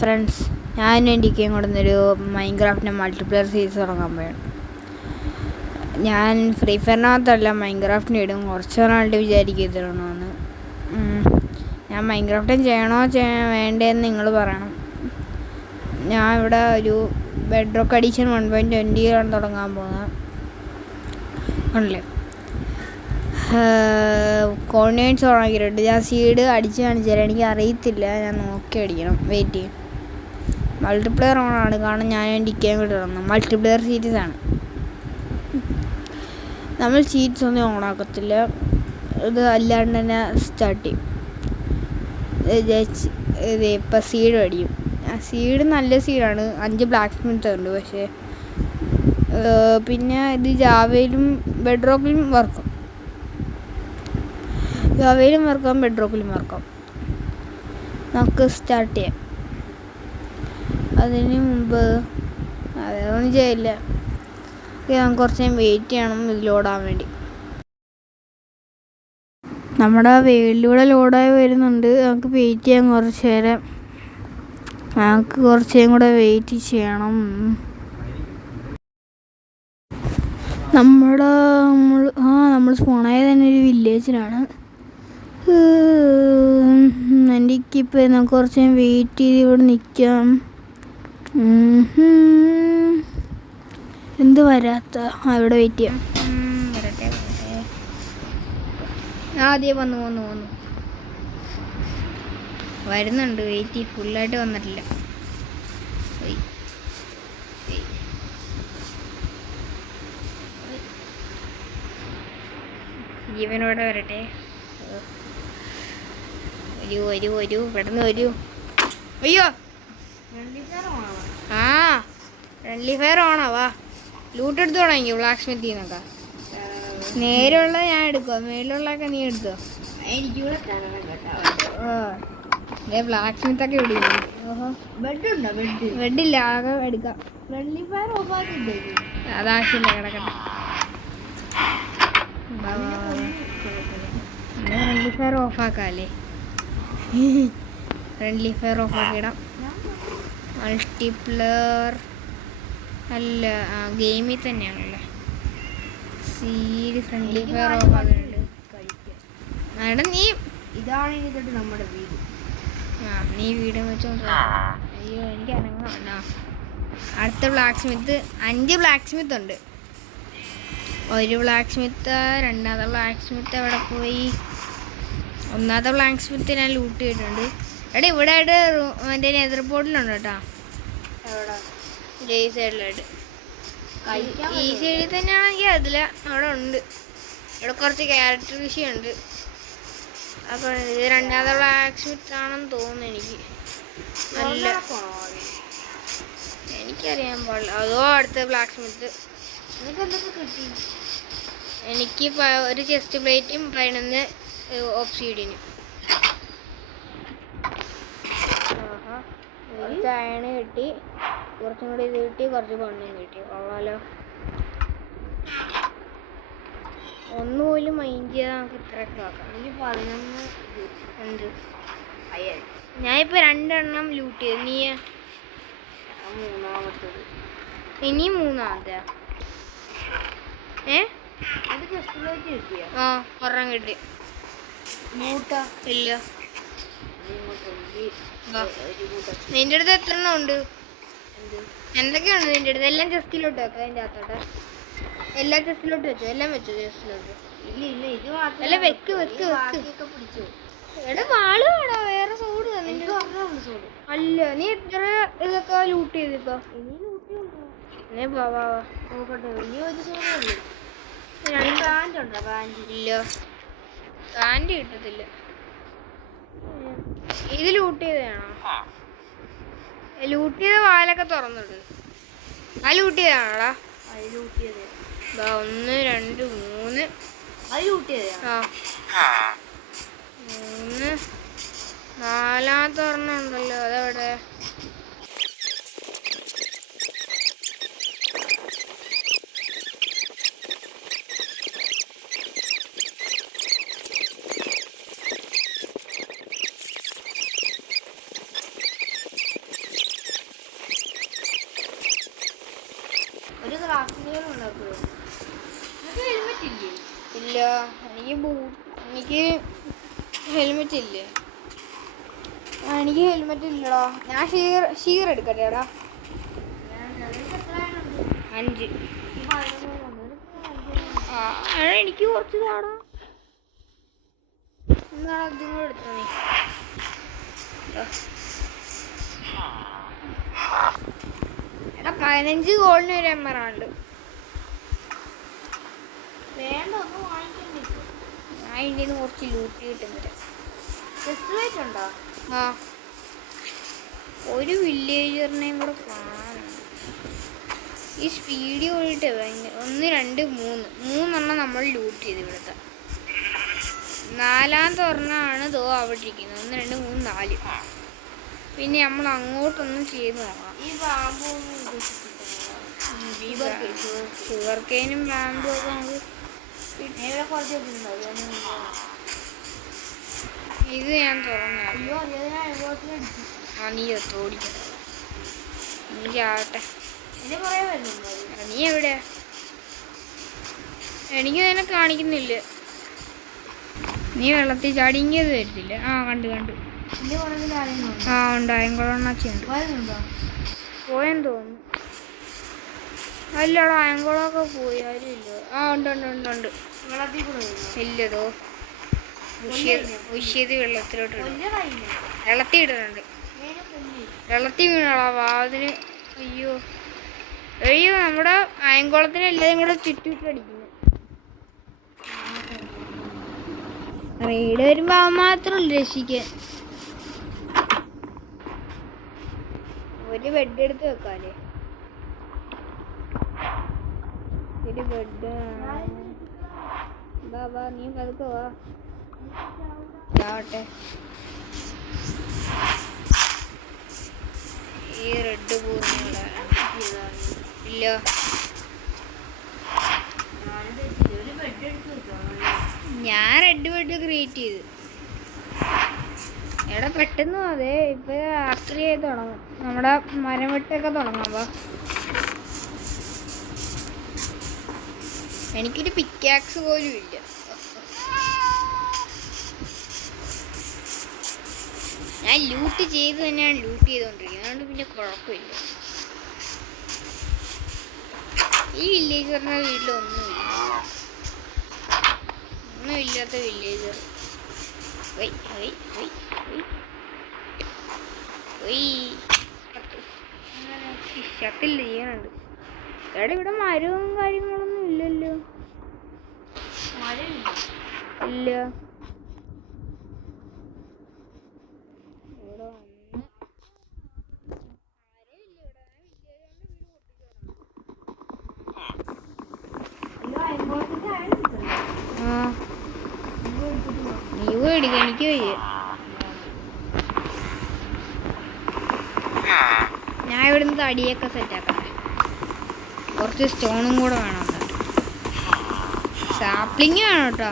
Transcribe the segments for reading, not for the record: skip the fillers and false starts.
Friends, ഞാനും എൻ്റെ ഇക്കയും കൂടെ ഒരു മൈൻക്രാഫ്റ്റിൻ്റെ മൾട്ടിപ്ലെയർ സീരീസ് തുടങ്ങാൻ പോയാണ്. ഞാൻ ഫ്രീ ഫയറിനകത്തല്ല മൈൻക്രാഫ്റ്റിന് ഇടും. കുറച്ച് നാളായിട്ട് വിചാരിക്കണമെന്ന്. ഞാൻ മൈൻക്രാഫ്റ്റും ചെയ്യണോ വേണ്ടതെന്ന് നിങ്ങൾ പറയണം. ഞാൻ ഇവിടെ ഒരു ബെഡ്റോക്ക് എഡിഷൻ 1.20 തുടങ്ങാൻ പോകുന്നത് ആണല്ലേ. കോർഡിനേറ്റ്സ് ഓണാക്കിയിട്ടുണ്ട്. ഞാൻ സീഡ് അടിച്ച് കാണിച്ചാൽ എനിക്ക് അറിയത്തില്ല, ഞാൻ നോക്കി അടിക്കണം. വെയിറ്റ് ചെയ്യും. മൾട്ടിപ്ലെയർ ഓണാണ്, കാരണം ഞാൻ എൻ്റെ ഇക്കയും കൂടി ഇടണം. മൾട്ടിപ്ലെയർ സീരീസ് ആണ്. നമ്മൾ ചീറ്റ്സ് ഒന്നും ഓണാക്കത്തില്ല, ഇത് അല്ലാണ്ട് തന്നെ സ്റ്റാർട്ട് ചെയ്യും. ഇപ്പം സീഡ് അടിക്കും. സീഡ് നല്ല സീഡാണ്. 5 ബ്ലാക്ക് സ്മിത്ത് ഉണ്ട്. പക്ഷേ പിന്നെ ഇത് ജാവയിലും ബെഡ്റോക്കിലും വർക്കും. ജാവയിലും വർക്കാം, ബെഡ്റോക്കിലും വർക്കാം. നമുക്ക് സ്റ്റാർട്ട് ചെയ്യാം. അതിന് മുമ്പ് അതൊന്നും ചെയ്യില്ല. നമുക്ക് കുറച്ച് നേരം വെയിറ്റ് ചെയ്യണം ഇത് ലോഡാൻ വേണ്ടി. നമ്മുടെ വേലിലൂടെ ലോഡായി വരുന്നുണ്ട്. നമുക്ക് വെയിറ്റ് ചെയ്യാൻ കുറച്ച് നേരം. നമുക്ക് കുറച്ച് നേരം കൂടെ വെയിറ്റ് ചെയ്യണം. നമ്മൾ സ്പോണായ തന്നെ ഒരു വില്ലേജിലാണ്. എൻ്റെ ഇപ്പം നമുക്ക് കുറച്ച് നേരം വെയിറ്റ് ചെയ്ത് ഇവിടെ നിൽക്കാം. എന്ത് വരാത്ത ഇവിടെ വെയിറ്റ് ചെയ്യാം. വരട്ടെ. ആദ്യം വന്നു വരുന്നുണ്ട്. വെയിറ്റ് ചെയ്യും. ഫുള്ളായിട്ട് വന്നിട്ടില്ല. ജീവനോടെ വരട്ടെ. വരൂ പെട്ടെന്ന് വരൂ. അയ്യോ, ഫ്രണ്ട്ലി ഫയർ ഓണാ. വാ, ലൂട്ട് എടുത്ത് തുടങ്ങി ബ്ലാക്ക് സ്മിത്തിൽ നിന്നൊക്കെ. നേരെയുള്ള ഞാൻ എടുക്കുക, മേലുള്ളതൊക്കെ നീ എടുത്തോ. ബ്ലാക്ക് സ്മിത്ത് ഒക്കെ ബെഡില്ല, ആകെ എടുക്കാം. അതാവശ്യമില്ല, കിടക്കട്ടെ. ഫ്രണ്ട്ലി ഫയർ ഓഫാക്കാല്ലേ? ഫ്രണ്ട്ലി ഫയർ ഓഫാക്കിയിടാം. മൾട്ടിപ്ലെയർ അല്ല, ഗെയിമിൽ തന്നെയാണല്ലേ. സീരി ഫ്രണ്ട്ലി ഫയർ ഓഫാക്കിയിട്ടുണ്ട്. മാഡം നീ ഇതാണ് ഇതിട്ട് നമ്മുടെ വീട്. നീ വീട് വെച്ചോണ്ട്. അയ്യോ, എനിക്ക് അനങ്ങാം. അടുത്ത ബ്ലാക്ക് സ്മിത്ത് 5 ബ്ലാക്ക് സ്മിത്ത് ഉണ്ട്. ഒരു ബ്ലാക്ക് സ്മിത്ത്, രണ്ടാമത്തെ ബ്ലാക്ക് സ്മിത്ത് എവിടെ പോയി? ഒന്നാമത്തെ ബ്ലാക്ക് സ്മിത്ത് ഞാൻ ലൂട്ട് ചെയ്തിട്ടുണ്ട്. എടാ, ഇവിടെ ആയിട്ട് എൻ്റെ നെതർ പോർട്ടിലുണ്ട് കേട്ടോ. ഈ സൈഡിലായിട്ട്. ഈ സൈഡിൽ തന്നെയാണെങ്കിൽ അതിൽ അവിടെ ഉണ്ട്. ഇവിടെ കുറച്ച് ക്യാരക്ടർ വിഷയമുണ്ട്. അപ്പോൾ ഇത് രണ്ടാമത്തെ ബ്ലാക്ക് സ്മിത്ത് ആണെന്ന് തോന്നുന്നു എനിക്ക്. നല്ല എനിക്കറിയാൻ പാടില്ല. അതോ അടുത്ത ബ്ലാക്ക് സ്മിത്ത്. എനിക്ക് ഒരു ചെസ്റ്റ് പ്ലേറ്റും 11 ഓപ്സീഡിനും. കുറച്ച് അയണ് കിട്ടി, കുറച്ചും കൂടി ഇത് കിട്ടി, കുറച്ച് പണിയും കിട്ടി. കൊള്ളാലോ. ഒന്നുപോലും മൈൻഡ് ചെയ്താൽ നമുക്ക് ഇത്രയൊക്കെ ആക്കാം. എനിക്ക് 11 എന്ത്. ഞാനിപ്പോൾ 2 എണ്ണം ലൂട്ട് ചെയ്തു. നീ മൂന്നാമത്തത്. ഇനിയും മൂന്നാമത്തെ. ഒരെണ്ണം കിട്ടി. ഇല്ല. നിന്റെ അടുത്ത് എത്ര എണ്ണം ഉണ്ട്? എന്തൊക്കെയുണ്ട് നിന്റെ അടുത്ത്? എല്ലാം ചെസ്റ്റിലോട്ട് വെക്കാം. അതിൻ്റെ അകത്തോട്ടെ എല്ലാ ചെസ്റ്റിലോട്ട് വെച്ചോ. എല്ലാം വെച്ചോ ചെസ്റ്റിലോട്ട്. അല്ല, വെക്ക്. എടാ, വാള് വേണോ? വേറെ സോഡ് തന്നെ. അല്ല, നീ എത്ര ഇതൊക്കെ ലൂട്ട് ചെയ്തിപ്പോ? ഇല്ല, പാൻറ് കിട്ടത്തില്ല. ഇത് ലൂട്ട് ചെയ്തതാണോ? ലൂട്ട് ചെയ്ത വാലൊക്കെ തുറന്നിട്ട്. ആ ലൂട്ട് ചെയ്താണോടാ? 1 2 3. 3 4ാമത്തെ ഒരെണ്ണം ഉണ്ടല്ലോ. അതെവിടെ? ഇല്ല, എനിക്ക് ഹെൽമെറ്റ് ഇല്ലേ? എനിക്ക് ഹെൽമെറ്റ് ഇല്ലടാ. ഞാൻ ഷീർ എടുക്കട്ടെടാ. 5. എനിക്ക് കുറച്ച് താടാ. എന്താണ് അതും കൂടെ എടുത്തോ നീ? എടാ 15 ഗോളിന് ഒരു എമ്മറാണ്ട്. ഞാൻ ഇതിന് കുറച്ച് ലൂട്ടി കിട്ടുന്നില്ല. ആ, ഒരു വില്ലേജറിനെയും കൂടെ കാണാനുണ്ട്. ഈ സ്പീഡിൽ പോയിട്ട് 1 2 3 നമ്മൾ ലൂട്ട് ചെയ്ത് ഇവിടുത്തെ. 4ാമത്തെ ഒരെണ്ണമാണ് ദോ അവിടെ ഇരിക്കുന്നത്. 1 2 3 4. പിന്നെ നമ്മൾ അങ്ങോട്ടൊന്നും ചെയ്ത് നോക്കാം. ഷുഗർ കെയിനും ബാമ്പും ഒക്കെ നമുക്ക് ഇത് ഞാൻ തുറന്നു. നീ ഓടിക്കണം. നീ ആവട്ടെ. നീ എവിടെയാ? എനിക്ക് തന്നെ കാണിക്കുന്നില്ല. നീ വെള്ളത്തിൽ ചാടിങ്ങിയത് വരത്തില്ല. ആ, കണ്ടു. ആ, ഉണ്ട്. അയങ്കുളണ്ണച്ചുണ്ട്. പോയെന്ന് തോന്നുന്നു. അല്ലടാ, അയങ്കുളമൊക്കെ പോയി. ആരും ഇല്ല. ആ, ഉണ്ട്. ഇല്ലതോ ഉഷ്യത് വെള്ളത്തിലോട്ട് വെള്ളത്തിൽ ഇടുന്നുണ്ട്. വെള്ളത്തിൽ വീണോളാ വാതിന്. അയ്യോ, നമ്മുടെ അയങ്കുളത്തിന് എല്ലാവരും കൂടെ ചുറ്റിട്ടടിക്കുന്നു. റെയ്ഡ് വരുമ്പോ അവൻ മാത്രമല്ല രക്ഷിക്കാൻ. ഒരു ബെഡ് എടുത്ത് വെക്കാല്ലേ? ഒരു ബെഡ്. ബാ, നീ പതുക്കെ വാ. ആവട്ടെ. ഈ റെഡ് പൂർണ്ണ ഇല്ല. ഞാൻ റെഡ് ബെഡ് ക്രിയേറ്റ് ചെയ്തു. എടാ പെട്ടെന്ന് അതെ, ഇപ്പൊ രാത്രിയായി തുടങ്ങും. നമ്മുടെ മരം വെട്ടൊക്കെ തുടങ്ങാം. എനിക്കൊരു പിക്കാക്സ് പോലും ഇല്ല. ഞാൻ ലൂട്ട് ചെയ്ത് തന്നെയാണ് ലൂട്ട് ചെയ്തുകൊണ്ടിരിക്കുന്നത്. അതുകൊണ്ട് പിന്നെ കുഴപ്പമില്ല. ഈ വില്ലേജറിന്റെ വീട്ടിലൊന്നുമില്ലാത്ത വില്ലേജർ. ഷട്ടിൽ ചെയ്യാനുണ്ട്. എടാ, ഇവിടെ മരവും കാര്യങ്ങളൊന്നും ഇല്ലല്ലോ. ഇല്ല. നീ മേടിക്ക, എനിക്ക് വയ്യ. ഞാൻ ഇവിടുന്ന് തടിയൊക്കെ സെറ്റാക്കട്ടെ. കുറച്ച് സ്റ്റോണും കൂടെ വേണം. സാപ്ലിങ് വേണം കേട്ടോ.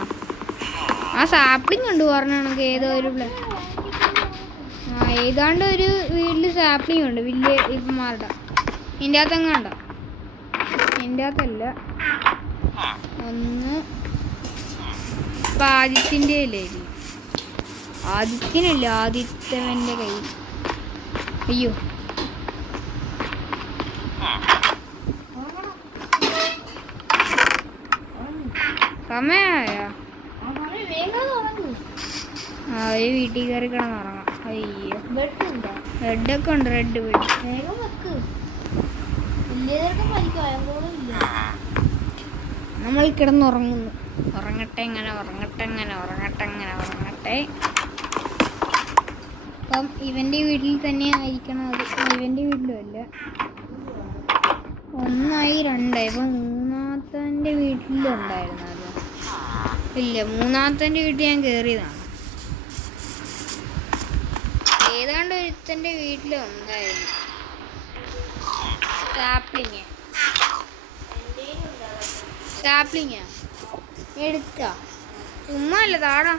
ആ സാപ്ലിങ് ഉണ്ട് പറഞ്ഞാണെങ്കിൽ ഏതാണ്ട് ഒരു വീട്ടിൽ സാപ്ലിങ് ഉണ്ട്. വലിയ ഇപ്പന്മാരുടെ എൻ്റെ അകത്തെങ്ങാണ്ടോ. എൻ്റെ അകത്തല്ല. ഒന്ന് ഇപ്പം ആദിത്യൻ്റെ കയ്യിലായിരിക്കും. ആദിത്യനല്ല, ആദിത്യവൻ്റെ കയ്യിൽ. അയ്യോ, സമയായ ഒരു വീട്ടിൽ കയറി കിടന്നുറങ്ങാം. അയ്യോ, ബെഡൊക്കെ ഉണ്ട്. Red bed. നമ്മൾ കിടന്നുറങ്ങുന്നു. ഉറങ്ങട്ടെ. അപ്പം ഇവൻ്റെ വീട്ടിൽ തന്നെ ആയിരിക്കണം അത്. ഇവൻ്റെ വീട്ടിലും അല്ല. 1 ആയി 2 ആയി. ഇപ്പം 3ാമത്തെ വീട്ടിലുണ്ടായിരുന്നു അത്. ഇല്ല, 3ാമത്തെ വീട്ടിൽ ഞാൻ കയറിയതാണ്. ഏതാണ്ട് ഒരുത്തൻ്റെ വീട്ടിലുണ്ടായിരുന്നു സാപ്ലിങ് എടുക്ക. ചുമ്മാ അല്ല, താടാ.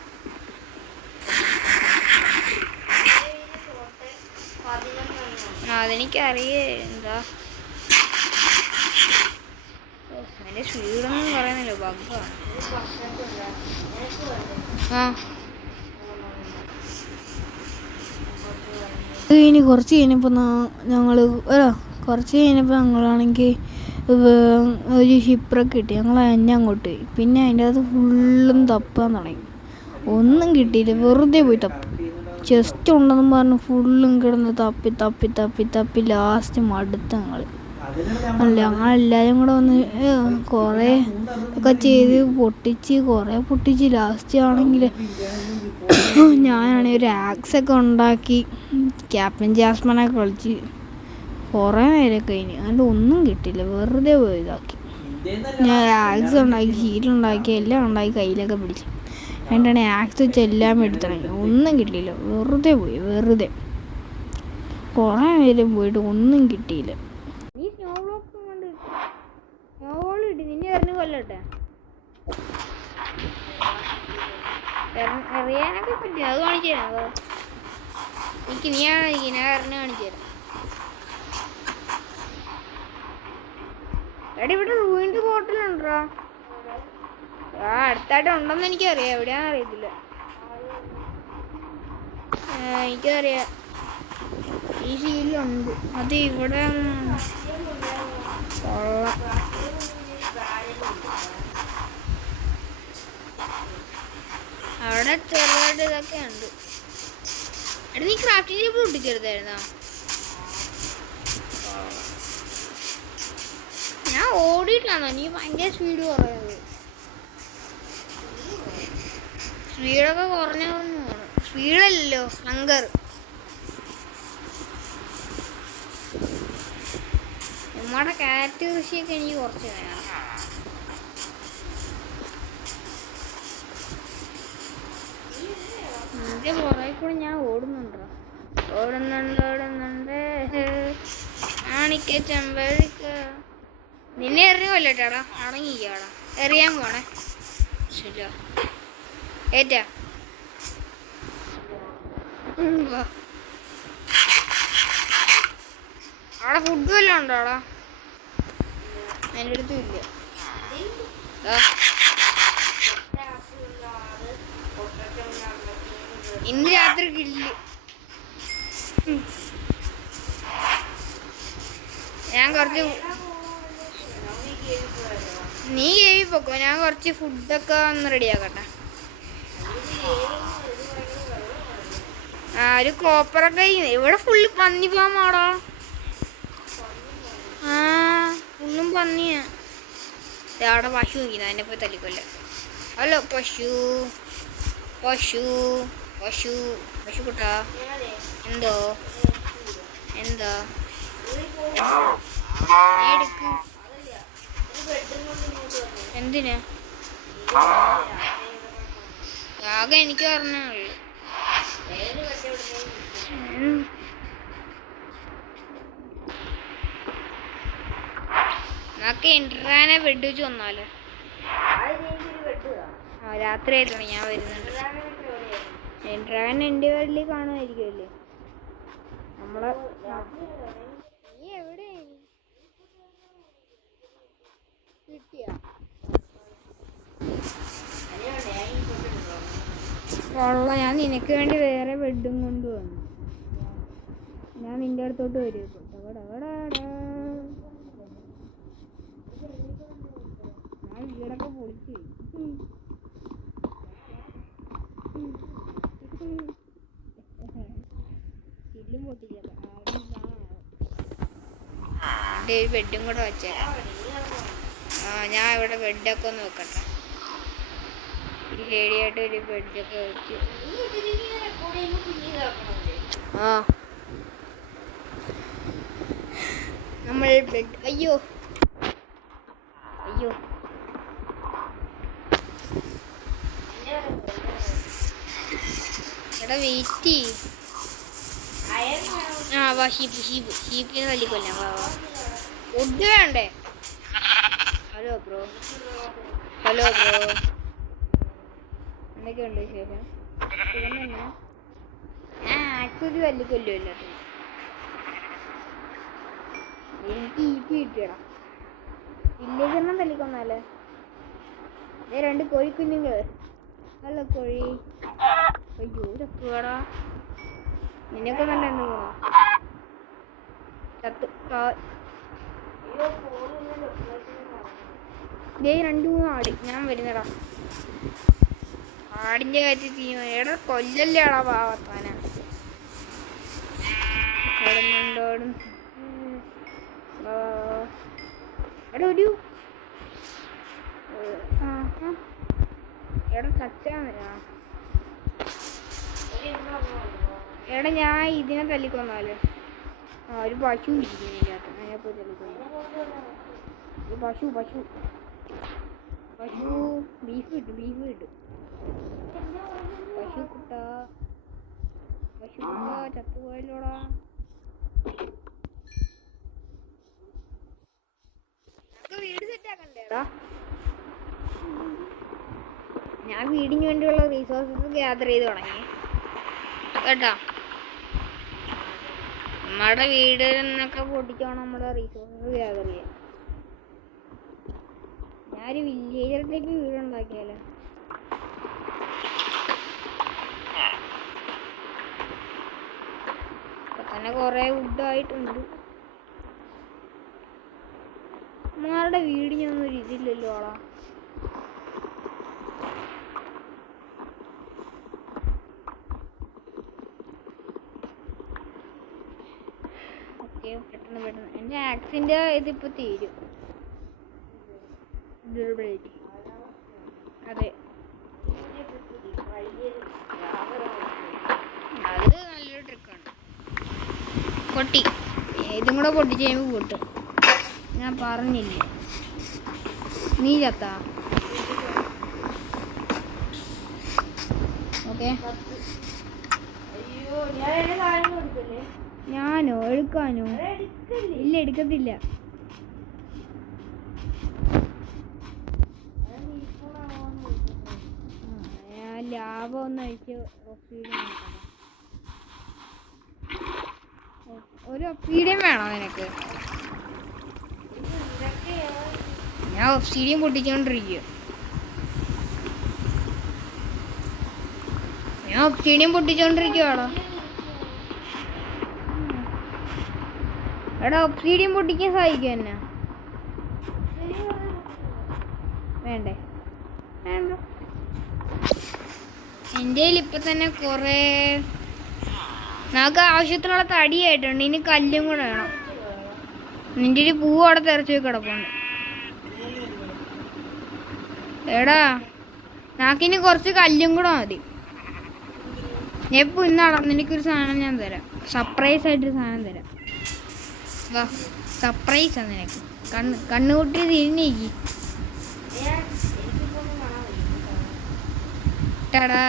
അതെനിക്കറിയേ. എന്താ എൻ്റെ സ്പീഡൊന്നും പറയുന്നില്ല, ബഗ്ഗാണ്. ആ ഇനി കുറച്ച് കഴിഞ്ഞപ്പോൾ ഞങ്ങളാണെങ്കിൽ ഒരു ഷിപ്രൊക്കെ കിട്ടി. ഞങ്ങൾ എന്നെ അങ്ങോട്ട് പോയി. പിന്നെ അതിൻ്റെ അകത്ത് ഫുള്ളും തപ്പാൻ തുടങ്ങി. ഒന്നും കിട്ടിയില്ല, വെറുതെ പോയി തപ്പി. ചെസ്റ്റ് ഉണ്ടെന്നും പറഞ്ഞ് ഫുള്ളും കിടന്ന് തപ്പി തപ്പി തപ്പി തപ്പി ലാസ്റ്റ് മടുത്ത ഞങ്ങളെല്ലാവരും കൂടെ വന്ന് കുറേ ഒക്കെ ചെയ്ത് പൊട്ടിച്ച് ലാസ്റ്റ് ആണെങ്കിൽ ഞാനാണെങ്കിൽ ഒരു ആക്സൊക്കെ ഉണ്ടാക്കി ക്യാപ്റ്റൻ ജാസ്മനൊക്കെ കളിച്ച് കുറേ നേരം കഴിഞ്ഞ്. അതിൻ്റെ ഒന്നും കിട്ടിയില്ല, വെറുതെ പോയി ഇതാക്കി. ഞാൻ ആക്സ് ഉണ്ടാക്കി, ഹീലുണ്ടാക്കി, എല്ലാം ഉണ്ടാക്കി കയ്യിലൊക്കെ പിടിച്ചു. എന്നിട്ടാണ് ആക്സ് വെച്ച് എല്ലാം എടുത്തിറങ്ങി. ഒന്നും കിട്ടിയില്ല, വെറുതെ പോയി. കുറേ നേരം പോയിട്ട് ഒന്നും കിട്ടിയില്ല. നീ സ്നോ ബ്ലോക്ക് കൊണ്ട് സ്നോ ബോൾ കിട്ടി, നിന്നെ എറിഞ്ഞു കൊല്ലട്ടെ. എറിയാനൊക്കെ പറ്റും, അത് കാണിച്ചു തരാം. എനിക്ക് നീയാണ് ഞാൻ എറിഞ്ഞ് കാണിച്ചു തരാം. എടാ ഇവിടെ റൂയിൻഡ് ബോട്ടിലുണ്ടോ? അടുത്തായിട്ട് ഉണ്ടെന്ന് എനിക്കറിയാം, എവിടെയാണെന്ന് അറിയത്തില്ല. എനിക്കറിയാം ഈ സീലുണ്ട്, അത് ഇവിടെ അവിടെ ചെറുതായിട്ട് ഇതൊക്കെ ഉണ്ട്. എടാ നീ ക്രാഫ്റ്റിംഗ് ടേബിൾ ഒട്ടിച്ചെടുത്തായിരുന്നോ? ഞാൻ ഓടിയിട്ടാണോ? നീ ഭയങ്കര സ്പീഡ് കുറയുന്നത്. സ്പീഡൊക്കെ കുറഞ്ഞു. സ്പീഡല്ലല്ലോ, ഹങ്കർ. നമ്മുടെ കാറ്റ് കൃഷിയൊക്കെ എനിക്ക് കുറച്ച് വേണം. നിന്റെ പുറകെ കൂടെ ഞാൻ ഓടുന്നുണ്ട്. ആണിക്ക ചെമ്പഴിക്ക. നിന്നെ എറിഞ്ഞു കൊല്ലട്ടാടാ, അടങ്ങിക്കാടാ. എറിയാൻ പോണേ. ശരിയാ ഏറ്റാ. അവിടെ ഫുഡ് വല്ലതും ഉണ്ടോടാ? എൻ്റെ അടുത്തും ഇല്ല. ഇന്ന് രാത്രി കില്ല്. ഞാൻ കുറച്ച് നീ കേവി പൊക്കോ, ഞാൻ കുറച്ച് ഫുഡൊക്കെ ഒന്ന് റെഡിയാക്കട്ടെ. ഒരു കോപ്പറൊക്കെ ഇവിടെ ഫുള്ള് പന്നി പോകാമാടാ. ഫുള്ളും പന്നിയാ. അവിടെ പശു നോക്കിയത്, അതിനെ പോയി തല്ലിക്കൊല്ല. ഹലോ പശു പശു പശു പശു കുട്ടാ, എന്തോ എടുക്ക്. എന്തിനാ? ആകെ എനിക്ക് പറഞ്ഞുള്ളൂ. നമുക്ക് എൻട്രാനെ ബെഡ് വെച്ച് വന്നാലോ? രാത്രി ആയിട്ടാണ് ഞാൻ വരുന്നുണ്ട്. എൻട്രാൻ എൻ്റെ വീട്ടിൽ കാണുമായിരിക്കുമല്ലേ നമ്മളെ. നീ എവിടെ കിട്ടിയ? ഞാൻ നിനക്ക് വേണ്ടി വേറെ ബെഡും കൊണ്ടുവന്നു. ഞാൻ നിന്റെ അടുത്തോട്ട് വരും. ഞാൻ വീടൊക്കെ പൊളിച്ച് ഇല്ലും പൊട്ടില്ല. എൻ്റെ ഒരു ബെഡും കൂടെ വെച്ചേക്കാം. ഞാൻ ഇവിടെ ബെഡൊക്കെ ഒന്ന് വെക്കട്ടെ. റെഡിയായിട്ട് ഒരു ബെഡൊക്കെ വെച്ച്. നമ്മൾ ബെഡ്. അയ്യോ എടാ വെയിറ്റ്. വാ ഷീപ്പിനെ തല്ലിക്കൊല്ലാം. വാ ഫുഡ് വേണ്ടേ? ഹലോ ബ്രോ എന്തൊക്കെയുണ്ട് വിശേഷം? ആക്ച്വലി തല്ലിക്കൊല്ലുമല്ലോ. എനിക്ക് ഈപ്പി കിട്ടിയടാ. വില്ലേജറിനെ തല്ലിക്കൊന്നാലേ. രണ്ട് കോഴിക്കുഞ്ഞുങ്ങൾ. അല്ല കോഴി. അയ്യോ ചത്തുവാടാ. നിനക്ക് നല്ല എന്ത് പോണോ ചത്തു. രണ്ട് മൂന്ന് ആട്. ഞാൻ വരുന്നടാ. ആടിന്റെ കാര്യത്തിൽ തീരുമാനം. കൊല്ലല്ലേടാ പാവത്താന. ഒരു കച്ചാ. എടാ ഞാൻ ഇതിനെ തല്ലിക്കൊന്നാലോ. ഒരു പശു ഇരിക്കുന്നില്ലാത്ത അതിനെ പോയി തല്ലിക്കൊന്നു. പശു പശു പശു ബീഫ് കിട്ടും. പശു കുട്ട ചത്തുപോയല്ലോടാ. വീട് സെറ്റ് ആക്കണ്ടേടാ. ഞാൻ വീടിന് വേണ്ടിയുള്ള റിസോഴ്സസ് ഗ്യാദർ ചെയ്ത് തുടങ്ങി കേട്ടോ. നമ്മുടെ വീട് എന്നൊക്കെ പൊട്ടിച്ചോണം നമ്മുടെ റിസോഴ്സസ് ഗ്യാദർ ചെയ്യാൻ. ഞാനൊരു വില്ലേജറിലേക്ക് വീടുണ്ടാക്കിയാലോ. ഇപ്പൊ തന്നെ കൊറേ വുഡായിട്ടുണ്ട്. നമ്മളുടെ വീടിനൊന്നും ഒരു ഇതില്ലല്ലോ ആളാ. പെട്ടെന്ന് എൻ്റെ ആക്സിന്റെ ഇതിപ്പോ തീരും. ഡ്യൂറബിലിറ്റി അതെ അത് നല്ലൊരു ട്രിക്കാണ്. പൊട്ടി. ഇതും കൂടെ പൊട്ടിച്ച് കഴിയുമ്പോൾ പൊട്ടും. ഞാൻ പറഞ്ഞില്ലേ. നീ ചത്താ. ഓക്കെ. ഞാനോ എടുക്കാനോ? ഇല്ല എടുക്കത്തില്ല. ഞാൻ ലാഭം ഒന്ന് അഴിച്ച് ഒരു ഒപ്സീഡിയം വേണോ നിനക്ക്? ഞാൻ ഒപ്സീഡിയം പൊട്ടിച്ചോണ്ടിരിക്കുക. എടാ ഒപ്സീഡിയം പൊട്ടിക്കാൻ സഹായിക്കും എന്നെ. വേണ്ടേ? വേണ്ട. എൻ്റെ കയ്യിൽ ഇപ്പൊ തന്നെ കൊറേ നമുക്ക് ആവശ്യത്തിനുള്ള തടിയായിട്ടുണ്ട്. ഇനി കല്ലും കൂടെ വേണം. നിന്റെ ഒരു പൂവ് അവിടെ തെറച്ചു പോയി കിടപ്പുണ്ട്. എടാ നാക്കിന് കുറച്ച് കല്ലും കൂടെ മതി. എപ്പോ ഇന്നാടാ നിനക്കൊരു സാധനം ഞാൻ തരാം. സർപ്രൈസ് ആയിട്ടൊരു സാധനം തരാം. വാ സർപ്രൈസാ നിനക്ക്. കണ്ണുകൂട്ടി തിരിഞ്ഞേക്ക്. ടടാ.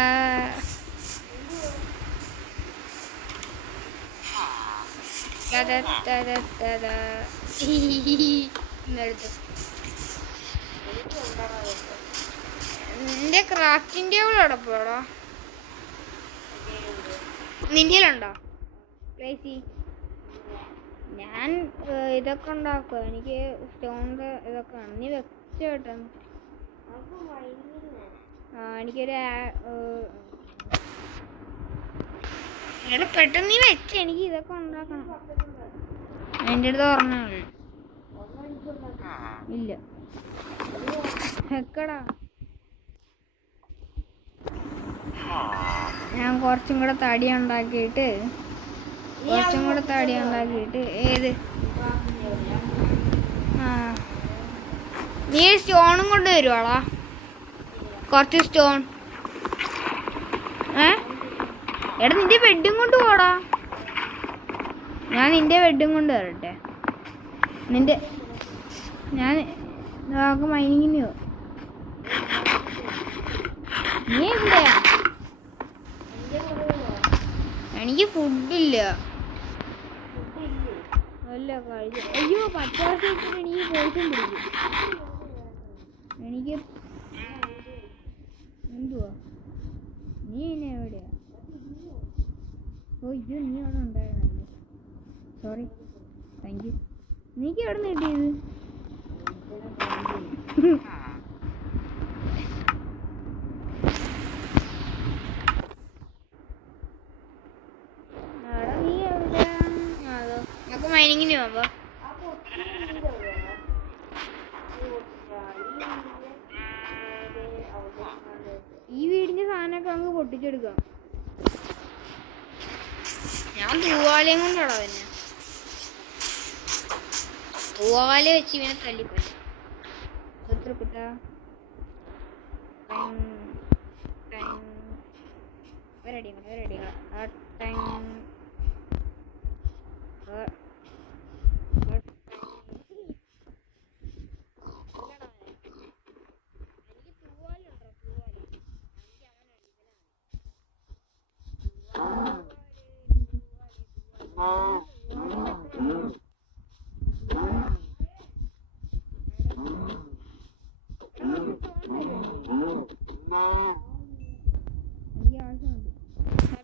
നിന്റെ ക്രാഫ്റ്റിംഗ് ടേബിൾ എവിടെ പോടാ? നിന്റെയിലുണ്ടോ? ഞാൻ ഇതൊക്കെ ഉണ്ടാക്കുക. എനിക്ക് സ്റ്റോണിന്റെ ഇതൊക്കെ ആണ്. നീ വെച്ച കേട്ടോ. എനിക്കൊരു പെട്ടെന്ന് നീ വെച്ച. എനിക്ക് ഇതൊക്കെ ഉണ്ടാക്കണം. എൻ്റെ അടുത്ത് പറഞ്ഞാണ്. ഇല്ല വെക്കടാ. ഞാൻ കുറച്ചും കൂടെ തടി ഉണ്ടാക്കിയിട്ട് ഏത് നീ സ്റ്റോണും കൊണ്ട് വരുവാളാ. കുറച്ച് സ്റ്റോൺ. എടാ നിന്റെ ബെഡും കൊണ്ട് പോടാ. ഞാൻ നിന്റെ ബെഡും കൊണ്ട് വരട്ടെ. ഞാൻ നമുക്ക് മൈനിങ്ങിന് പോ. നീ എവിടെയാ? എനിക്ക് ഫുഡില്ല. അല്ല കഴിച്ചു. അയ്യോ പച്ചാസ് എനിക്ക് പോയിട്ടും പിടിക്കും. എനിക്ക് എന്തുവാ? നീ എന്നെ എവിടെയാ? ഓ ഇത് നീ അവിടെ ഉണ്ടായിരുന്നല്ലേ. സോറി. Thank you. നീക്ക് എവിടെ നിന്ന് കിട്ടിയത്? നീ എവിടെ? അതോ നമുക്ക് മൈനിങ്ങിന് പോവാ. ഈ വീടിന്റെ സാധനമൊക്കെ നമുക്ക് പൊട്ടിച്ചെടുക്കാം. ഞാൻ തൂവാലയും കൊണ്ടാണോ തന്നെ തൂവാല വെച്ച് ഇവനെ തല്ലിക്കൊല്ല. എത്ര കുട്ടാ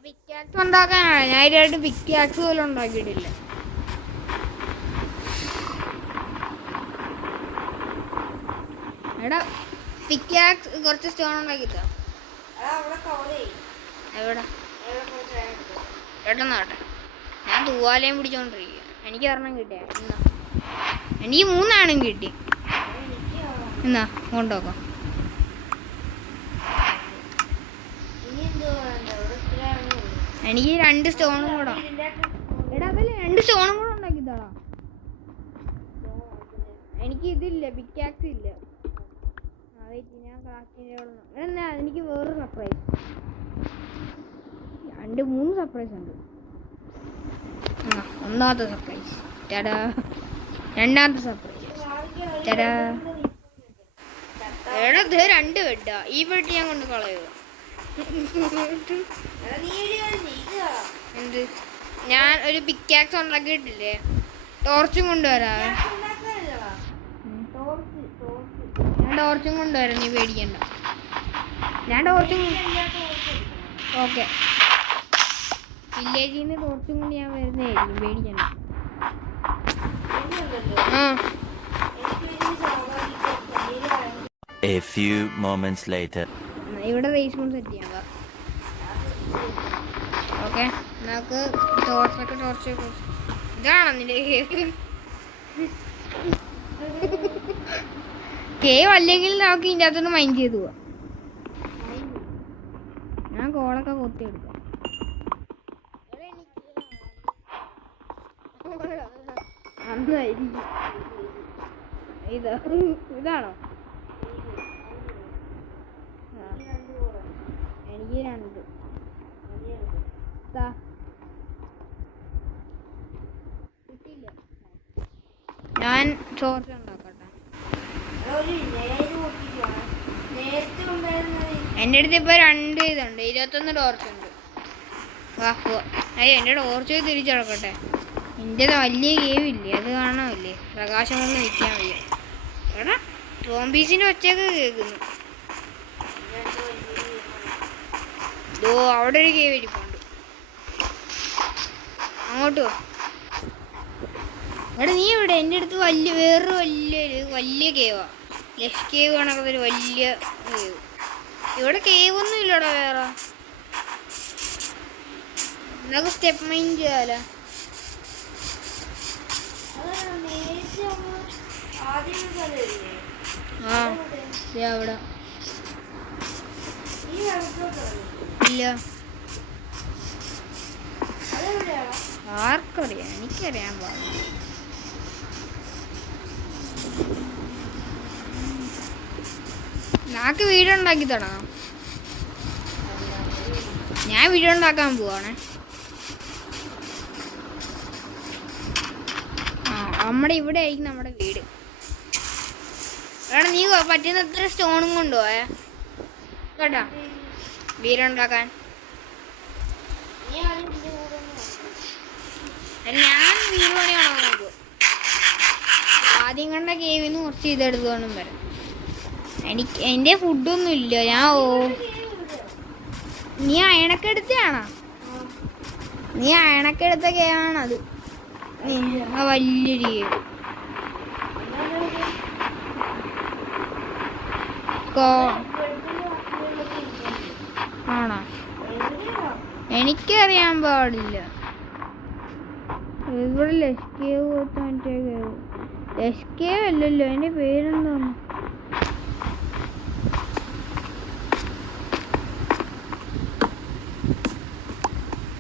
പിക്കാക്സ് ഉണ്ടാക്കാനാണ്. ഞാൻ ഇതായിട്ട് പിക്കാക്സ് പോലും ഉണ്ടാക്കിയിട്ടില്ല. എടാ പിക്കാക്സ് കുറച്ച് സ്റ്റോൺ ഉണ്ടാക്കിട്ടോ. എവിടെ പെട്ടെന്നാട്ടെ. ഞാൻ തൂവാലയും പിടിച്ചോണ്ടിരിക്കുക. എനിക്ക് ഒരെണ്ണം കിട്ടിയ എന്നാ എനിക്ക് 3 കിട്ടി. എന്നാ കൊണ്ടുപോക്കാം. എനിക്ക് 2 സ്റ്റോണും കൂടെ. എടാ അതല്ലേ 2 സ്റ്റോണും കൂടെ ഉണ്ടാക്കിത്താടാ. എനിക്ക് ഇതില്ല, പിക്കാക്സ് ഇല്ല. ഞാൻ എനിക്ക് വേറൊരു സർപ്രൈസ്. 2-3 സർപ്രൈസ് ഉണ്ട്. ഒന്നാമത്തെ സർപ്രൈസ് ചേട്ടാ. രണ്ടാമത്തെ സർപ്രൈസ് ചേട്ടാ. എടാ ഇത് 2 ബെഡാ. ഈ ബെഡ് ഞാൻ കൊണ്ട് കളയുക. എന്ത്? ഞാൻ ഒരു പിക്കാക്സ് ഉണ്ടാക്കിയിട്ടില്ലേ? ടോർച്ചും കൊണ്ടുവരാ. ഞാൻ ടോർച്ചും കൊണ്ടുവരാം, നീ പേടിക്കണ്ട. ഞാൻ ടോർച്ചും ഓക്കെ. വില്ലേജിൽ നിന്ന് ടോർച്ചും കൊണ്ട് ഞാൻ വരുന്നതായിരിക്കും, പേടിക്കണ്ട. A few moments later. ഇവിടെ റേസ് മൂൺ സെറ്റ് ചെയ്യാം. ഓക്കെ നമുക്ക് ടോർച്ച് ഇതാണോ നിന്റെ കേവ്? അല്ലെങ്കിൽ നമുക്ക് ഇതിൻ്റെ അകത്തൊന്ന് മൈൻഡ് ചെയ്ത് പോവാം. ഞാൻ കോളൊക്കെ കൊത്തിയെടുക്കാം. നന്നായിരിക്കും. ഇതാണോ? എനിക്ക് 2 കിട്ടിയില്ല. ഞാൻ ടോർച്ച് ഉണ്ടാക്കട്ടെ. എൻ്റെ അടുത്ത് ഇപ്പോൾ 2 ഇതുണ്ട്, 21 ടോർച്ച് ഉണ്ട്. എൻ്റെ ടോർച്ച് തിരിച്ചടക്കട്ടെ. എൻ്റെ വലിയ കേവ് ഇല്ലേ, അത് കാണാമല്ലേ? പ്രകാശം കൊണ്ട് നിൽക്കാൻ വയ്യ. എടാ സോംബീസിൻ്റെ ഒച്ചയൊക്കെ കേൾക്കുന്നു. അവിടെ ഒരു കേവ് ഇരിപ്പുണ്ട്, അങ്ങോട്ട് പോ. എടാ നീ ഇവിടെ എൻ്റെ അടുത്ത് വേറൊരു വലിയ കേവാ. ലെഫ്റ്റ് കേവ് കണക്കത്തൊരു വലിയ കേവ്. ഇവിടെ കേവ് ഒന്നും ഇല്ലടാ വേറെ. നമുക്ക് സ്റ്റെപ്പ് മൈൻ ചെയ്യാലോ. അവിടെ ഇല്ല. ആർക്കറിയാം? എനിക്കറിയാൻ പാടില്ല. നാക്ക് വീഡിയോ ഉണ്ടാക്കി തുടങ്ങാം. ഞാൻ വീഡിയോ ഉണ്ടാക്കാൻ പോവാണേ. നമ്മുടെ ഇവിടെ ആയിരിക്കും നമ്മുടെ വീട്. എടാ നീ പറ്റുന്ന എത്ര സ്റ്റോണും കൊണ്ടുപോയേ കേട്ടാ വീട് ഉണ്ടാക്കാൻ. ഞാൻ വീട് പണിയാണോ നോക്കൂ. ആദ്യം കണ്ട കേവിൽ നിന്ന് കുറച്ച് ഇതെടുത്തോണ്ടും വരാം. എൻ്റെ ഫുഡൊന്നും ഇല്ല. നീ അയണക്കെടുത്താണോ? നീ അയണക്കെടുത്ത കേവാണത്. വലിയൊരു കേവ്. ആണോ? എനിക്കറിയാൻ പാടില്ല. ഇവിടെ ലഷ്കേവ് മറ്റേ ലഷ്കേവ് അല്ലല്ലോ, അതിന്റെ പേരെന്താണ്?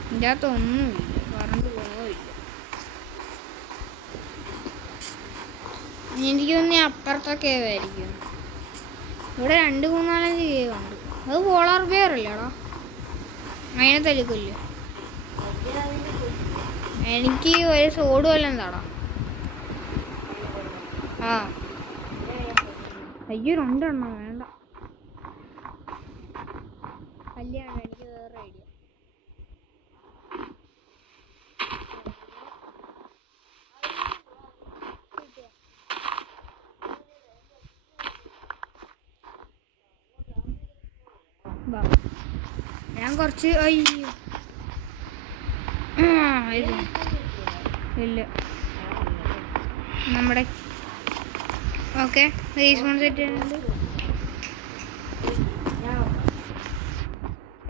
ഇതിൻ്റെ അകത്തൊന്നുമില്ല, കറണ്ട് പോയില്ല. എനിക്ക് തോന്നി അപ്പുറത്തെ കേവ് ആയിരിക്കും. ഇവിടെ 2-3-4 കേവ് ഉണ്ട്. അത് പോളാർ ബെയർ അല്ലേടാ? അതിനെ തല്ലിക്കൊല്ലോ. എനിക്ക് ഒരു സോഡ് വല്ലതും താടാ. ആ അയ്യോ 2 എണ്ണം വേണ്ട. കല്യാണം എനിക്ക് വേറെ ഐഡിയ. ഞാൻ കുറച്ച് അയ്യോ ഇല്ല നമ്മുടെ ഓക്കെ റീസ്പോൺ സെറ്റ് ചെയ്യുന്നുണ്ട്.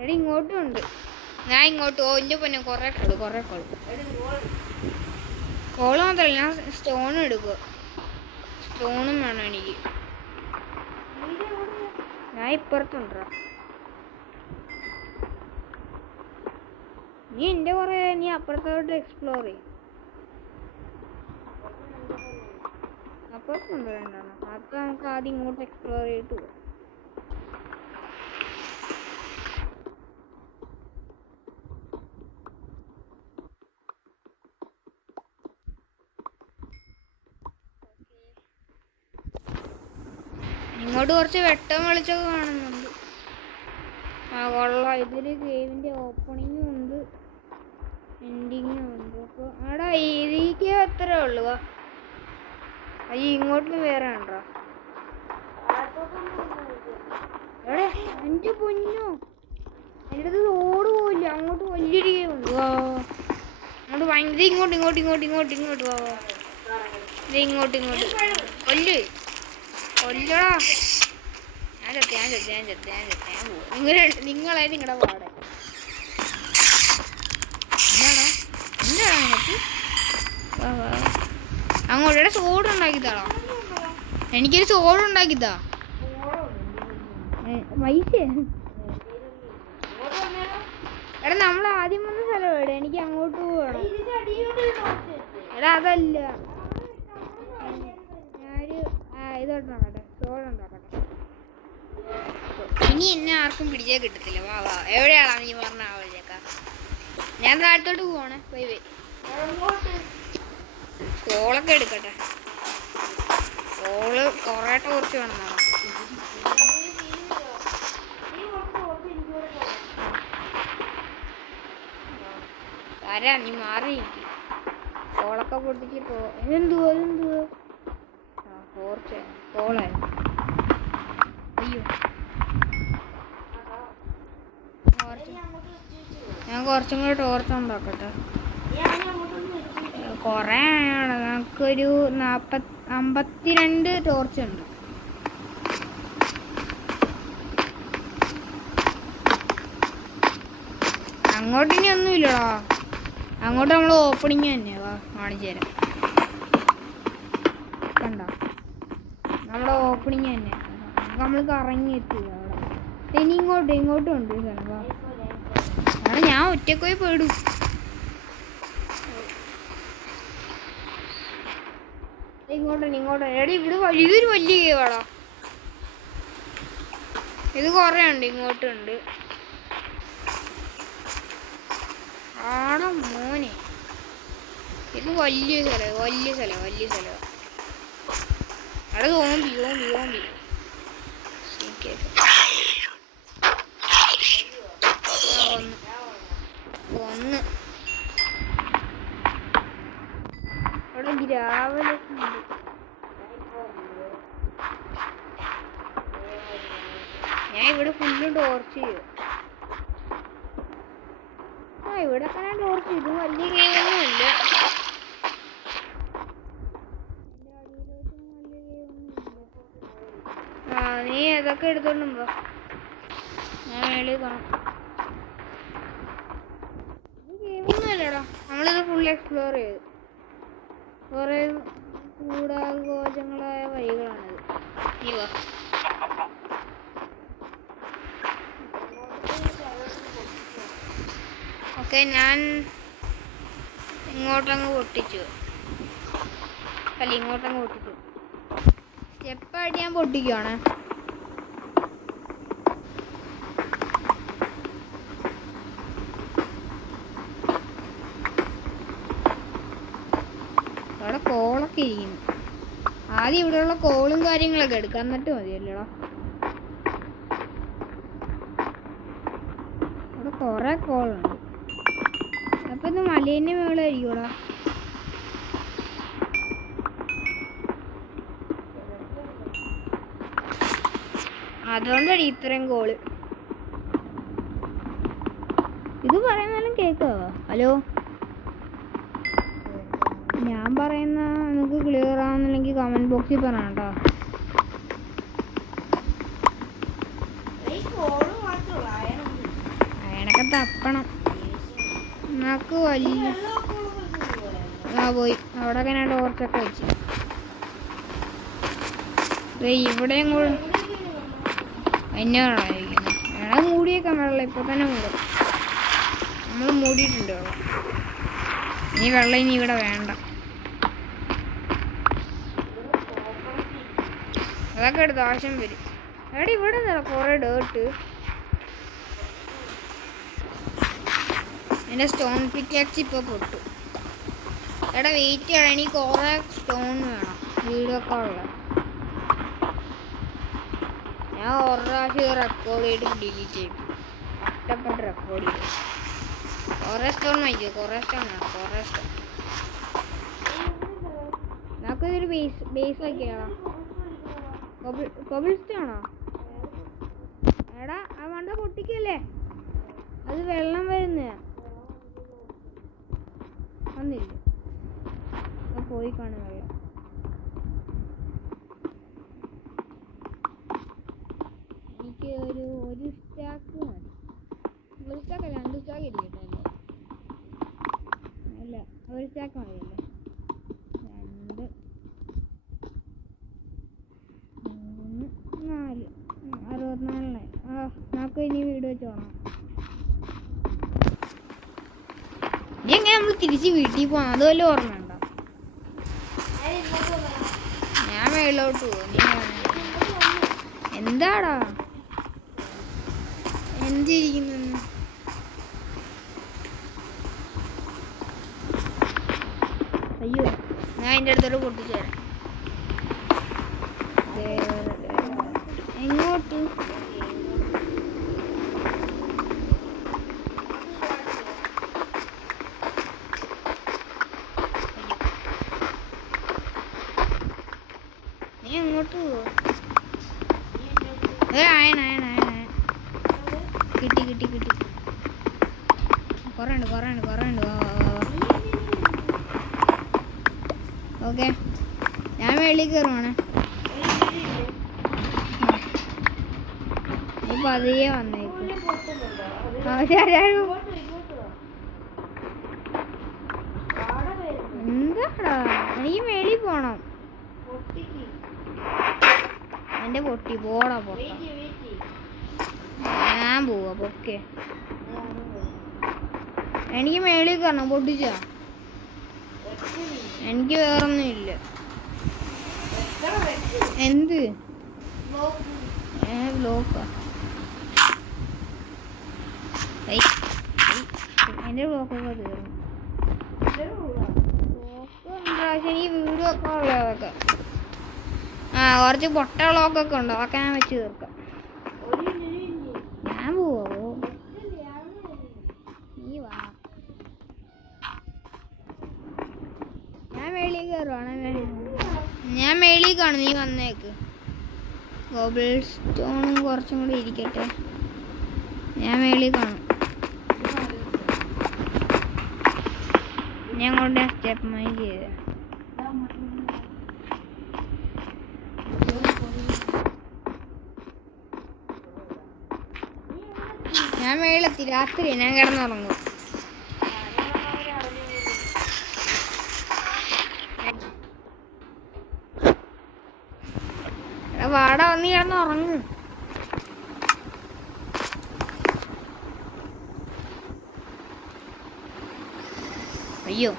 എടാ ഇങ്ങോട്ടും ഉണ്ട്. ഞാൻ ഇങ്ങോട്ട് എൻ്റെ പൊന്നെ കുറേ കോള് മാത്രമല്ല, ഞാൻ സ്റ്റോൺ എടുക്കുക. സ്റ്റോണും വേണം എനിക്ക്. ഞാൻ ഇപ്പുറത്തുണ്ടോ? നീ എൻ്റെ കുറേ നീ അപ്പുറത്തോട്ട് എക്സ്പ്ലോർ ചെയ്യും. അപ്പുറത്തുണ്ടോ? വേണ്ടാണോ? അപ്പം നമുക്ക് ആദ്യം ഇങ്ങോട്ട് എക്സ്പ്ലോർ ചെയ്തിട്ട് പോകാം. ഇങ്ങോട്ട് കുറച്ച് വെട്ടം വെളിച്ചൊക്കെ കാണുന്നുണ്ട്. ആ കൊള്ളാം. ഇതിൽ ഗെയിമിൻ്റെ ഓപ്പണിങ്ങും ഉണ്ട്, എൻഡിങ്ങും ഉണ്ട്. അപ്പോൾ എടാ ഇതിക്ക് എത്രയേ ഉള്ളൂ? അയ്യോ ഇങ്ങോട്ടും വേറെ ഉണ്ടോ? എവിടെ എൻ്റെ പൊന്നോ, എൻ്റെ അടുത്ത് റോഡ് പോയില്ല. അങ്ങോട്ട് വലിയൊരു ഗെയിം ഉണ്ട്. അങ്ങോട്ട് ഭയങ്കര ഇങ്ങോട്ട് വാ. ഇത് ഇങ്ങോട്ട് കൊല്ലടാ. ഞാൻ ചത്ത പോവാ. നിങ്ങളായത് നിങ്ങളുടെ പാടെ. എന്താടാ നിനക്ക്? അങ്ങോട്ട് സോഡ് ഉണ്ടാക്കിത്താളോ? എനിക്കൊരു സോഡ് ഉണ്ടാക്കിത്താ. പൈസ എടാ നമ്മൾ ആദ്യം വന്ന സ്ഥലം എവിടെ? എനിക്ക് അങ്ങോട്ട് പോകണം. എടാ അതല്ല, ഞാനൊരു ഇതുണ്ടാക്കട്ടെ, സോഡ് ഉണ്ടാക്കട്ടെ. ഇനി എന്നെ ആർക്കും പിടിച്ചാൽ കിട്ടത്തില്ല. വാ എവിടെയാണോ നീ പറഞ്ഞ ആവശ്യമൊക്കെ? ഞാൻ താഴത്തോട്ട് പോവാണ്. പോയി കോളൊക്കെ എടുക്കട്ടെ. കോള് കുറേ ടോർച്ച് വേണം. തരാ, നീ മാറി. കോളൊക്കെ പൊട്ടിച്ച് ഇതെന്തുവാ? ടോർച്ച് കോളായിരുന്നു. അയ്യോ ഞാൻ കുറച്ചും കൂടെ ടോർച്ച് ഉണ്ടാക്കട്ടെ. കുറേ ആണ്. നമുക്കൊരു 52 ടോർച്ച് ഉണ്ട്. അങ്ങോട്ട് ഇനി ഒന്നുമില്ലടാ. അങ്ങോട്ട് നമ്മൾ ഓപ്പണിങ് തന്നെ. വാ കാണിച്ചു തരാം. കണ്ടോ, നമ്മുടെ ഓപ്പണിങ് തന്നെ. നമ്മൾ കറങ്ങി എത്തിയത് അവിടെ. ഇനി ഇങ്ങോട്ടും ഉണ്ട് സ്ഥലം. വാ, ഞാൻ ഒറ്റക്ക് പോയി പേടും. ഇങ്ങോട്ട് എടി ഇവിടെ ഇതൊരു വലിയ കേവാടാ. ഇത് കുറേ ഉണ്ട്. ഇങ്ങോട്ടുണ്ട്. ആണോ മോനെ, ഇത് വലിയ സ്ഥലം. അവിടെ ഓമ്പി ഒന്ന് അവിടെ ഗ്രാവലൊക്കെ ഉണ്ട്. ഞാൻ ഇവിടെ ഫുള്ളും ടോർച്ച് ചെയ്യും. ഇവിടെ ഞാൻ ടോർച്ച് ചെയ്തു. വലിയ ഗെയിമൊന്നുമില്ല. നീ ഇതൊക്കെ എടുത്തോണ്ടുമ്പോ ഞാൻ മേളിൽ കാണാം. ഗെയിമൊന്നുമല്ലടാ, നമ്മളിത് ഫുൾ എക്സ്പ്ലോർ ചെയ്തു. കുറേ ഗൂഢാഗോചങ്ങളായ വഴികളാണിത്. ഇവ ഓക്കെ, ഞാൻ ഇങ്ങോട്ടങ്ങ് പൊട്ടിച്ചു. അല്ല, ഇങ്ങോട്ടങ്ങ് പൊട്ടിച്ചു. സ്റ്റെപ്പായിട്ട് ഞാൻ പൊട്ടിക്കുവാണ്. അവിടെ കോളൊക്കെ ഇരിക്കുന്നു. ആദ്യം ഇവിടെയുള്ള കോളും കാര്യങ്ങളൊക്കെ എടുക്കാം, എന്നിട്ട് മതിയല്ലോടാ. അവിടെ കുറെ കോളുണ്ട്. അപ്പൊ ഇത് മലേന്റെ മേളായിരിക്കൂടാ. അതുകൊണ്ടടി ഇത്രയും കോള്. ഇത് പറയുന്നാലും കേക്കാവോ? ഹലോ, ഞാൻ പറയുന്ന നിങ്ങൾക്ക് ക്ലിയർ ആവുന്നില്ലെങ്കിൽ കമന്റ് ബോക്സിൽ പറയണം കേട്ടോ. അയണൊക്കെ തപ്പണം. നമുക്ക് വലിയ പോയി അവിടെ ഞാൻ ടോർച്ചൊക്കെ വെച്ച് ഇവിടെയും കൂടെ എന്നോടായിരിക്കുന്നു. വെള്ളം മൂടിയേക്കാൻ വെള്ളം ഇപ്പൊ തന്നെ മൂടും. നമ്മൾ മൂടിയിട്ടുണ്ട് വെള്ളം. ഇനി വെള്ളം ഇനി ഇവിടെ വേണ്ട. അതൊക്കെ എടുത്ത് ആവശ്യം വരും. എടാ ഇവിടെ കുറെ ഡേർട്ട്. എൻ്റെ സ്റ്റോൺ പിക്കാക്സ് ഇപ്പോൾ പൊട്ടു. എടാ വെയിറ്റ് ചെയ്യണം, എനിക്ക് കുറെ സ്റ്റോൺ വേണം വീടൊക്കെ ഉള്ള. ഞാൻ ഒരു പ്രാവശ്യം റെക്കോർഡ് ചെയ്തിട്ട് ഡിലീറ്റ് ചെയ്യും. കഷ്ടപ്പെട്ട് റെക്കോർഡ് ചെയ്തു. കുറെ സ്റ്റോൺ വാങ്ങിക്കോ, കുറെ സ്റ്റോൺ വേണം, കുറെ സ്റ്റോൺ. നമുക്കിതൊരു ബേസ് ആക്കിയാടാ. കൊബിൾ സ്റ്റോണോ? എടാ ആ മണ്ട പൊട്ടിക്കല്ലേ, അത് വെള്ളം വരുന്ന വന്നില്ല. പോയി കാണും വെള്ളം. എനിക്ക് ഒരു സ്റ്റാക്ക് മതി. ഒരു സ്റ്റാക്കല്ല, 2 സ്റ്റാക്ക് ഇരിക്കട്ടെ. അല്ല, ഒരു സ്റ്റാക്ക് മതിയല്ലേ. 2 3 4 64. നമുക്ക് ഇനി വീട് വെച്ച് പോകണം. ഇനി എങ്ങനെ നമ്മൾ തിരിച്ച് വീട്ടിൽ പോകണം, അതുപോലെ ഓർമ്മയുണ്ടോ? ഞാൻ മേളിലോട്ട് പോകും. നീ എന്താടാ എന്തിരിക്കുന്നു? അയ്യോ, ഞാൻ എൻ്റെ അടുത്തോട്ട് പൊട്ടിച്ചു തരാം. എങ്ങോട്ട്? നീ എങ്ങോട്ട് പോവോ? അയണ കിട്ടി. കുറേ ഉണ്ട്. ഓക്കെ, ഞാൻ വെളിയിൽ കയറുവാണ്. നീ പതിയെ വന്നേക്കും. എന്താടാ, എനിക്ക് മേളിൽ പോണം. എന്റെ പൊട്ടി പോടാ പൊട്ട. ഞാൻ പോവാ പൊക്കെ. എനിക്ക് മേളിൽ കയറണം. പൊട്ടിച്ച എനിക്ക് വേറൊന്നും ഇല്ല. എന്ത് ബ്ലോക്കാ? എന്റെ ബ്ലോക്കൊക്കെ തീർന്നു. പ്രാവശ്യം ഈ വീഡിയോ ഒക്കെ ഉള്ളതൊക്കെ കുറച്ച് പൊട്ട ബ്ലോക്കൊക്കെ ഉണ്ട്. അതൊക്കെ ഞാൻ വെച്ച് തീർക്കാം. ഞാൻ പോവോ? നീ വാ. ഞാൻ മേളിൽ കയറുവാണ്. ഞാൻ മേളിൽ കാണും, നീ വന്നേക്ക്. ഗോബിൾ സ്റ്റോണും കുറച്ചും കൂടി ഇരിക്കട്ടെ. ഞാൻ മേളിൽ കാണും. ഞാൻ കൊണ്ട് സ്റ്റെപ്പ് മൈൻഡ് ചെയ്ത. ഞാൻ മേലെത്തി, രാത്രി ഞാൻ കിടന്നുറങ്ങും. വാട വന്ന് കിടന്നുറങ്ങും. അയ്യോ,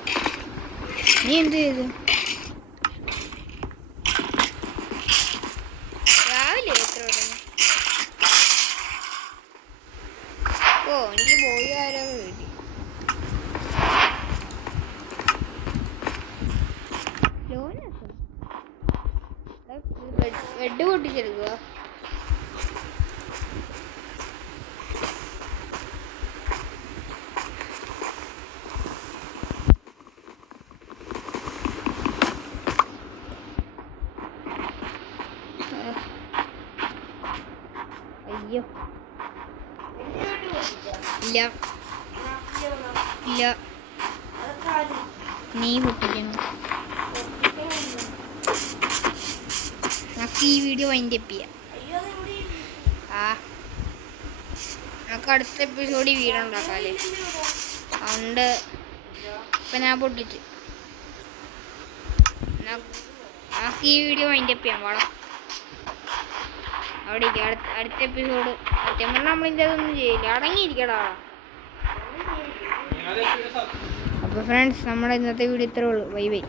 നീ എന്ത് ചെയ്തു? രാവിലെ എത്ര ഉടനെ? ഓ, എനിക്ക് പോയി ആരോ കിട്ടി. ബെഡ് പൊട്ടിച്ചെടുക്കുക. അയ്യോ, ഇല്ല ഇല്ല, നീ പൊട്ടിക്കണം. നമുക്ക് ഈ വീഡിയോ വൈൻഡ് അപ്പ് ചെയ്യാം. നമുക്ക് അടുത്ത എപ്പിസോഡിൽ വീഡിയോ ഉണ്ടാക്കാല്ലേ. അതുകൊണ്ട് ഇപ്പം ഞാൻ പൊട്ടിച്ച് നമുക്ക് ഈ വീഡിയോ വൈൻഡ് അപ്പ് ചെയ്യാം. വാടാ അവിടെ അടുത്ത എപ്പിസോഡ്. സത്യം പറഞ്ഞാൽ നമ്മളിൻ്റെ അതൊന്നും ചെയ്യില്ല. അടങ്ങിയിരിക്കടാ. അപ്പോൾ ഫ്രണ്ട്സ്, നമ്മുടെ ഇന്നത്തെ വീഡിയോ ഇത്രേ ഉള്ളൂ. Bye bye.